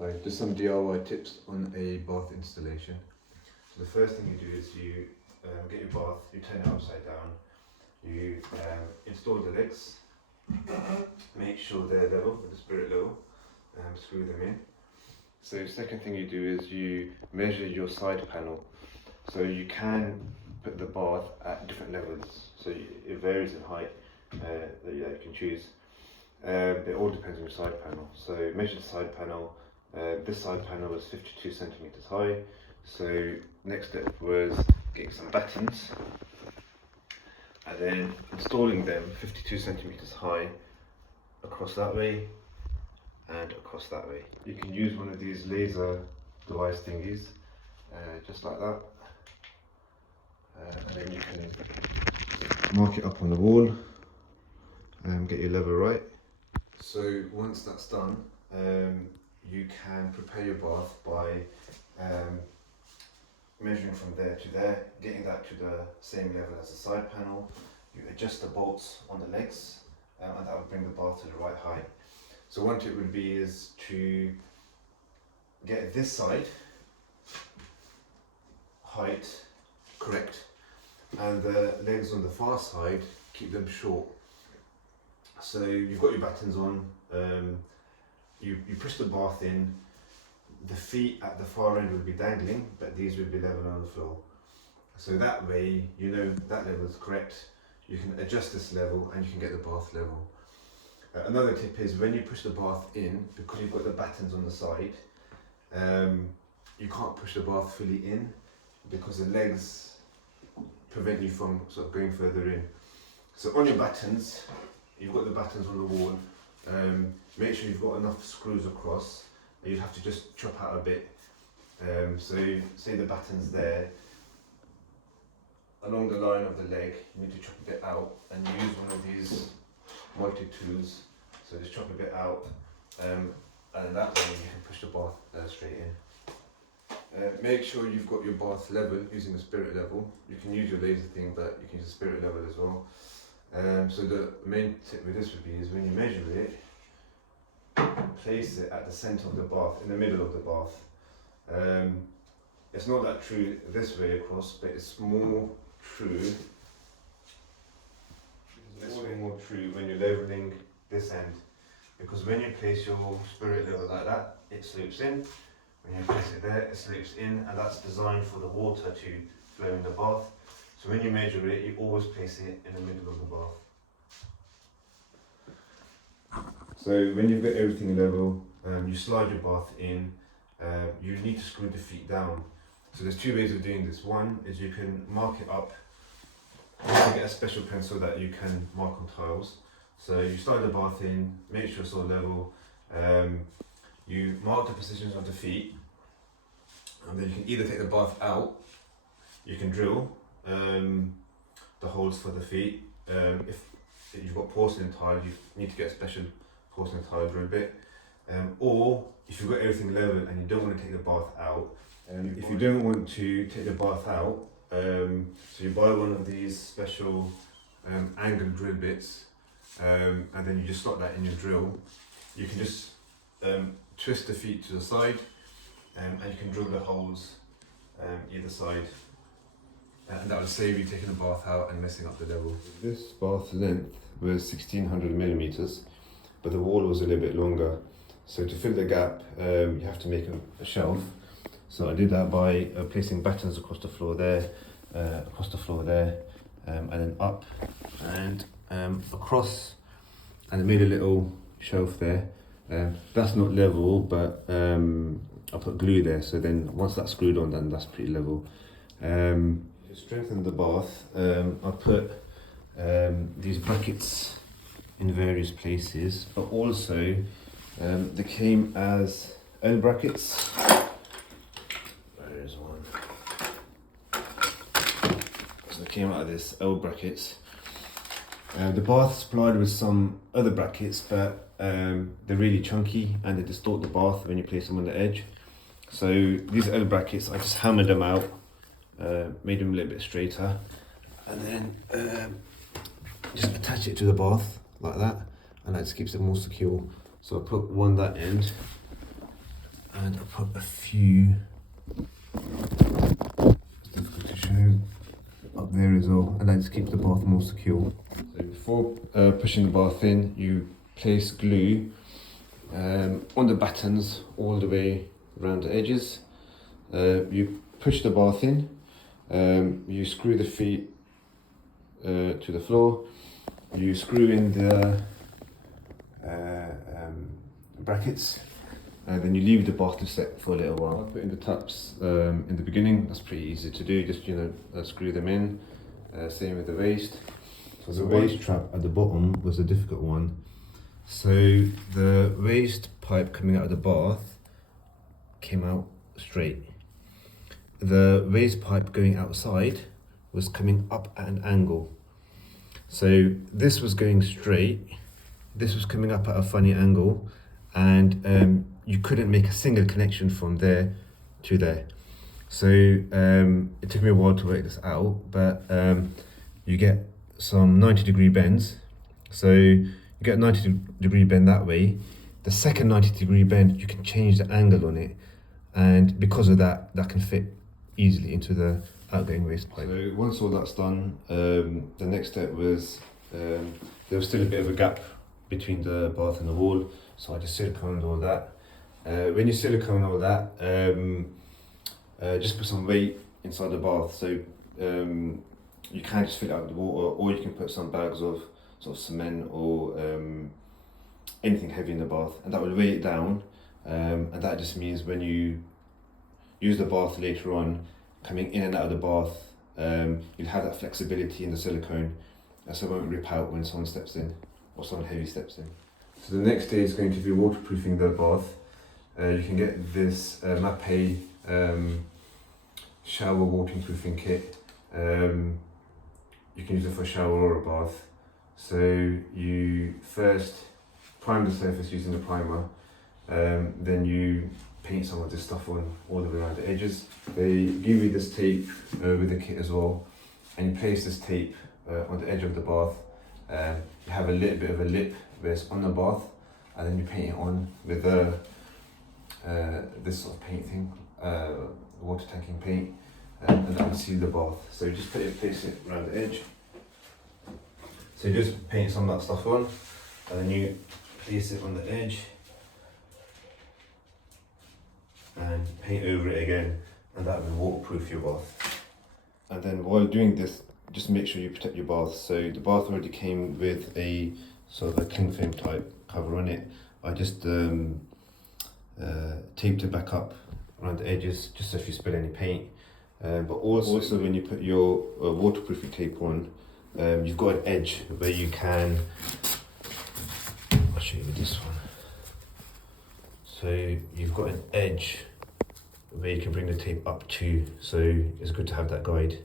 Hi, just some DIY tips on a bath installation. So the first thing you do is you get your bath, you turn it upside down, you install the legs, make sure they're level with the spirit level, screw them in. So the second thing you do is you measure your side panel. So you can put the bath at different levels, so it varies in height that you can choose. It all depends on your side panel. So measure the side panel. This side panel was 52 centimeters high. So next step was getting some battens and then installing them 52 centimeters high across that way and across that way. You can use one of these laser device thingies, just like that. And then you can mark it up on the wall and get your level right. So once that's done, you can prepare your bath by measuring from there to there, getting that to the same level as the side panel. You adjust the bolts on the legs, and that will bring the bath to the right height. So one tip would be is to get this side height correct, and the legs on the far side, keep them short. So you've got your battens on, you push the bath in, the feet at the far end will be dangling, but these will be level on the floor. So that way, you know that level is correct, you can adjust this level and you can get the bath level. Another tip is when you push the bath in, because you've got the battens on the side, you can't push the bath fully in because the legs prevent you from sort of going further in. So on your battens, you've got the battens on the wall, make sure you've got enough screws across, and you'd have to just chop out a bit. So say the batten's there, along the line of the leg, you need to chop a bit out and use one of these multi-tools. So just chop a bit out, and that way you can push the bath straight in. Make sure you've got your bath level using the spirit level. You can use your laser thing, but you can use the spirit level as well. So the main tip with this would be is when you measure it, place it at the centre of the bath, in the middle of the bath. It's not that true this way across, but it's more true. It's more true when you're levelling this end, because when you place your spirit level like that, it slopes in. When you place it there, it slopes in, and that's designed for the water to flow in the bath. So when you measure it, you always place it in the middle of the bath. So when you've got everything level, you slide your bath in, you need to screw the feet down. So there's two ways of doing this. One is you can mark it up, you can get a special pencil that you can mark on tiles. So you slide the bath in, make sure it's all level, you mark the positions of the feet, and then you can either take the bath out, you can drill the holes for the feet. If you've got porcelain tile, you need to get a special porcelain tile drill bit. Or if you've got everything level and you don't want to take the bath out, if you don't want to take the bath out, so you buy one of these special angle drill bits, and then you just slot that in your drill. You can just twist the feet to the side, and you can drill the holes either side, and that will save you taking the bath out and messing up the level. This bath length was 1600 millimeters, but the wall was a little bit longer. So to fill the gap, you have to make a shelf. So I did that by placing battens across the floor there, and then up and across, and I made a little shelf there. That's not level, but I put glue there, so then once that's screwed on, then that's pretty level. To strengthen the bath, I put these brackets in various places, but also they came as L brackets. There's one. So they came out of this L brackets. The bath supplied with some other brackets, but they're really chunky and they distort the bath when you place them on the edge. So these L brackets, I just hammered them out, made them a little bit straighter, and then just attach it to the bath like that, and that just keeps it more secure. So I put one that end, and I put a few, it's difficult to show, up there as well, and that just keeps the bath more secure. So before pushing the bath in, you place glue on the battens all the way around the edges. You push the bath in, you screw the feet to the floor, you screw in the brackets, and then you leave the bath to set for a little while. I put in the taps in the beginning. That's pretty easy to do, just screw them in. Same with the waist. So the waist trap at the bottom was a difficult one. So the waste pipe coming out of the bath came out straight. The waste pipe going outside was coming up at an angle. So this was going straight, this was coming up at a funny angle, and you couldn't make a single connection from there to there. So it took me a while to work this out, but you get some 90-degree bends. So you get a 90-degree bend that way. The second 90-degree bend, you can change the angle on it, and because of that, that can fit easily into the outgoing waste pipe. So once all that's done, the next step was there was still a bit of a gap between the bath and the wall, so I just siliconed all that. When you silicone all that, just put some weight inside the bath, so you can just fill it out with the water, or you can put some bags of sort of cement or anything heavy in the bath, and that will weigh it down, and that just means when you use the bath later on, coming in and out of the bath, you'll have that flexibility in the silicone, so it won't rip out when someone steps in or someone heavy steps in. So the next day is going to be waterproofing the bath. You can get this Mapei shower waterproofing kit. You can use it for a shower or a bath. So you first prime the surface using the primer, then you paint some of this stuff on all the way around the edges. They give you this tape with the kit as well, and you place this tape on the edge of the bath. You have a little bit of a lip where it's on the bath, and then you paint it on with this sort of paint thing, water tanking paint, and that will seal the bath. So you just place it around the edge. So you just paint some of that stuff on, and then you place it on the edge and paint over it again, and that will waterproof your bath. And then while doing this, just make sure you protect your bath. So the bath already came with a sort of a cling film type cover on it. I just taped it back up around the edges, just so if you spill any paint. But also when you put your waterproofing tape on, you've got an edge where you can, I'll show you with this one. So you've got an edge where you can bring the tape up to, so it's good to have that guide.